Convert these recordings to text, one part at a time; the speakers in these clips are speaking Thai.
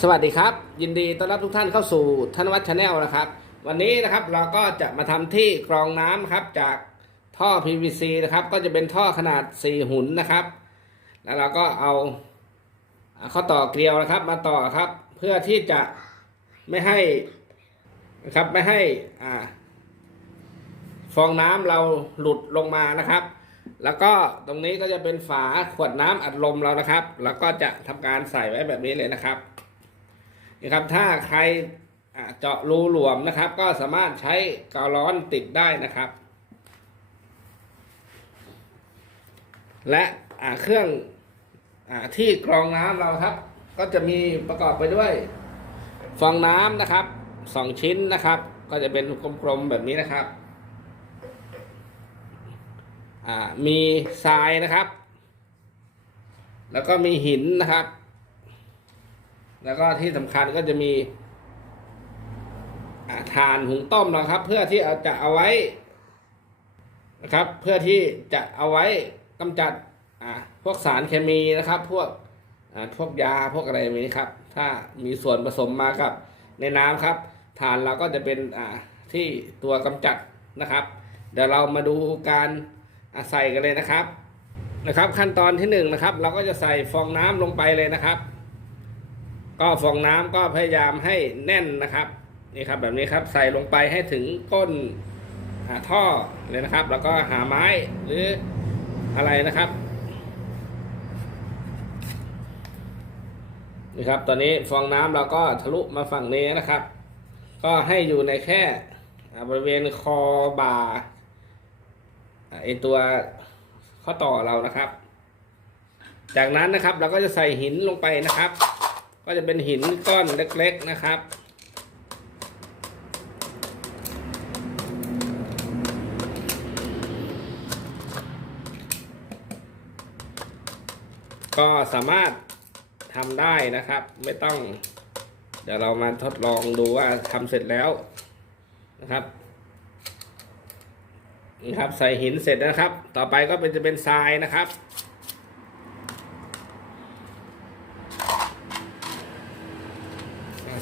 สวัสดีครับ ยินดีต้อนรับทุกท่านเข้าสู่ธนวัฒน์ชาแนลนะครับ วันนี้นะครับเราก็จะมาทำที่กรองน้ำครับจากท่อ PVC นะครับก็จะเป็นท่อขนาด 4 หุนนะครับ แล้วเราก็เอาอ่าข้อต่อเกลียวนะครับมาต่อครับ เพื่อที่จะไม่ให้นะครับไม่ให้อ่าฟองน้ำเราหลุดลงมานะครับ แล้วก็ตรงนี้ก็จะเป็นฝาขวดน้ำอัดลมเรานะครับ แล้วก็จะทำการใส่ไว้แบบนี้เลยนะครับ นะครับถ้าใครเจาะรูหลวมนะครับ ก็สามารถใช้กาวร้อนติดได้นะครับ และเครื่องอที่กรองน้ำเราครับ ก็จะมีประกอบไปด้วยฟองน้ำนะครับสองชิ้นนะครับ ก็จะเป็นกลมๆแบบนี้นะครับมีทรายนะครับ แล้วก็มีหินนะครับ แล้วก็ที่สำคัญก็จะมีอ่านหุงต้มนะครับ เพื่อที่เอาจะเอาไว้นะครับ เพื่อที่จะเอาไว้กำจัดอ่าพวกสารเคมีนะครับ พวกอ่าพวกยาพวกอะไรแบบนี้ครับ ถ้ามีส่วนผสมมากับในน้ำครับถ่านเราก็จะเป็นอ่าที่ตัวกำจัดนะครับ เดี๋ยวเรามาดูการใส่กันเลยนะครับนะครับ ขั้นตอนที่หนึ่งนะครับ เราก็จะใส่ฟองน้ำลงไปเลยนะครับ ก็ฟองน้ำก็พยายามให้แน่นนะครับนี่ครับแบบนี้ครับใส่ลงไปให้ถึงก้นหาท่อเลยนะครับ แล้วก็หาไม้หรืออะไรนะครับนี่ครับ ตอนนี้ฟองน้ำเราก็ทะลุมาฝั่งนี้นะครับ ก็ให้อยู่ในแค่บริเวณคอบ่าไอตัวข้อต่อเรานะครับ จากนั้นนะครับเราก็จะใส่หินลงไปนะครับ ก็จะเป็นหินก้อนเล็ก ๆนะครับ ก็สามารถทำได้นะครับ ไม่ต้อง เดี๋ยวเรามาทดลองดูว่าทำเสร็จแล้วนะครับนี่ครับใส่หินเสร็จนะครับ ต่อไปก็เป็นจะเป็นทรายนะครับ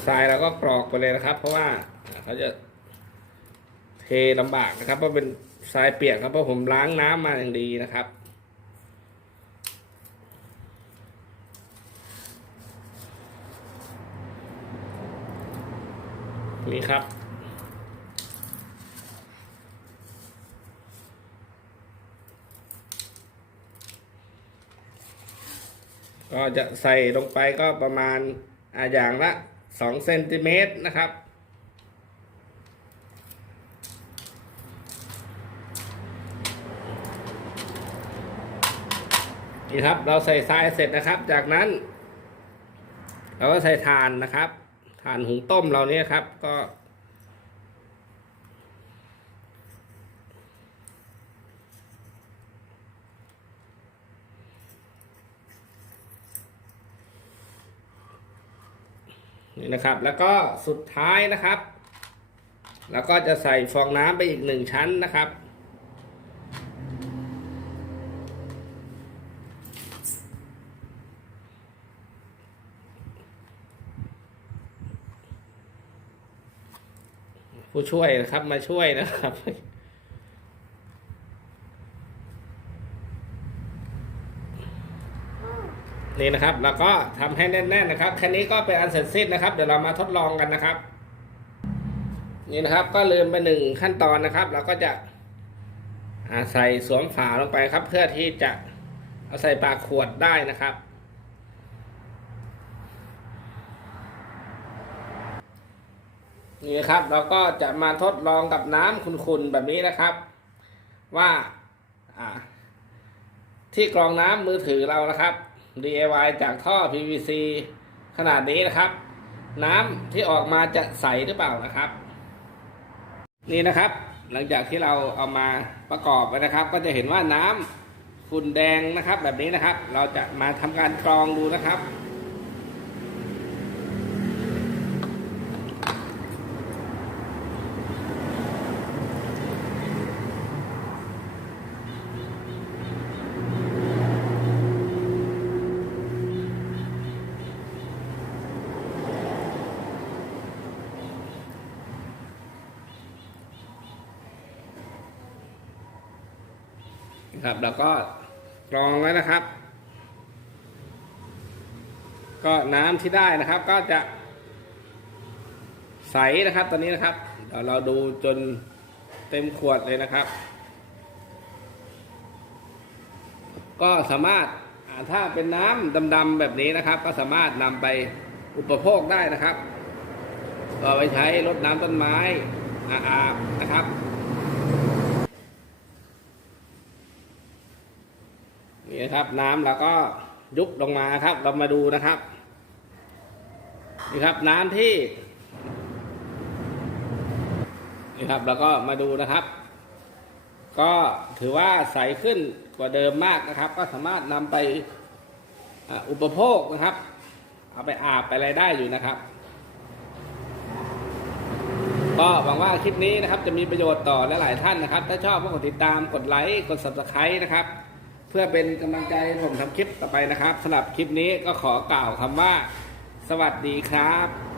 ทรายเราก็กรอกไปเลยนะครับ เพราะว่าเขาจะเทลำบากนะครับ เพราะเป็นทรายเปียกครับเพราะผมล้างน้ำมาอย่างดีนะครับ นี่ครับก็จะใส่ลงไปก็ประมาณอาอย่างละ สองเซนติเมตรนะครับ นี่ครับเราใส่ทรายเสร็จนะครับ จากนั้น เราก็ใส่ถ่านนะครับถ่านหุงต้มเราเนี่ยครับ ก็ นี่นะครับ แล้วก็สุดท้ายนะครับ แล้วก็จะใส่ฟองน้ำไปอีกหนึ่งชั้นนะครับ ผู้ช่วยนะครับมาช่วยนะครับ นี่นะครับ แล้วก็ทำให้แน่นๆนะครับแค่นี้ก็เป็นอันเสร็จสิ้นนะครับ เดี๋ยวเรามาทดลองกันนะครับ นี่นะครับ ก็ลืมไปหนึ่งขั้นตอนนะครับ เราก็จะอาใส่สวมฝาลงไปครับ เพื่อที่จะเอาใส่ปากขวดได้นะครับนี่ครับเราก็จะมาทดลองกับน้ำขุ่นๆแบบนี้นะครับ ว่าอ่าที่กรองน้ำมือถือเรานะครับ DIY จากท่อ PVC ขนาดนี้นะครับ น้ำที่ออกมาจะใสหรือเปล่านะครับ นี่นะครับ หลังจากที่เราเอามาประกอบไปนะครับ ก็จะเห็นว่าน้ำขุ่นแดงนะครับ แบบนี้นะครับ เราจะมาทำการกรองดูนะครับ นะครับ แล้วก็กรองไว้นะครับ ก็น้ำที่ได้นะครับ ก็จะ ใสนะครับ ตอนนี้นะครับเดี๋ยวเราดูจนเต็มขวดเลยนะครับ ก็สามารถอ่าถ้าเป็นน้ำดำๆแบบนี้นะครับ ก็สามารถนำไปอุปโภคได้นะครับก็ไปใช้รดน้ำต้นไม้อาบนะครับ นี่นะครับ น้ำเราก็ยุบลงมาครับ เรามาดูนะครับ นี่ครับน้ำที่นี่ครับแล้วก็มาดูนะครับ ก็ถือว่าใสขึ้นกว่าเดิมมากนะครับ ก็สามารถนำไปอุปโภคนะครับ เอาไปอาบไปอะไรได้อยู่นะครับ ก็หวังว่าคลิปนี้นะครับจะมีประโยชน์ต่อลหลายๆท่านนะครับ ถ้าชอบก็กดติดตามกดไลค์กด subscribe นะครับ เพื่อเป็นกำลังใจให้ผมทำคลิปต่อไปนะครับสำหรับคลิปนี้ก็ขอกล่าวคำว่า สวัสดีครับ